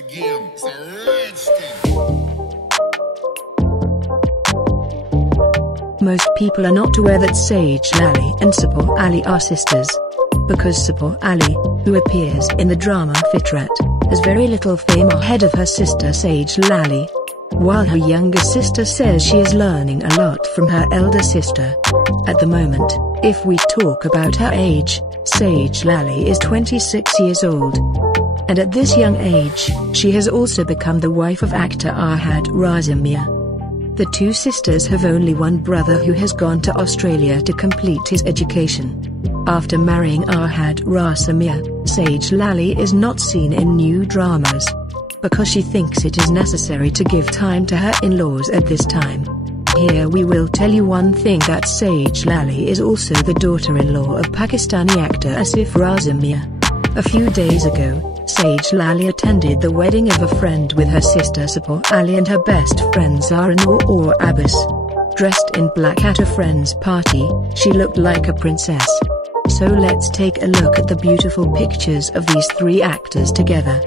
again. It's a rich thing. Most people are not aware that Sage Lally and Saboor Ali are sisters. Because Saboor Ali, who appears in the drama Fitrat, has very little fame ahead of her sister Sage Lally. While her younger sister says she is learning a lot from her elder sister. At the moment, if we talk about her age, Sage Lally is 26 years old. And at this young age, she has also become the wife of actor Ahad Razamia. The two sisters have only one brother who has gone to Australia to complete his education. After marrying Ahad Razamia, Sage Lally is not seen in new dramas. Because she thinks it is necessary to give time to her in-laws at this time. Here we will tell you one thing, that Sage Lally is also the daughter-in-law of Pakistani actor Asif Razamia. A few days ago, Sage Lally attended the wedding of a friend with her sister Saboor Ali and her best friend Zara or Abbas. Dressed in black at a friend's party, she looked like a princess. So let's take a look at the beautiful pictures of these three actors together.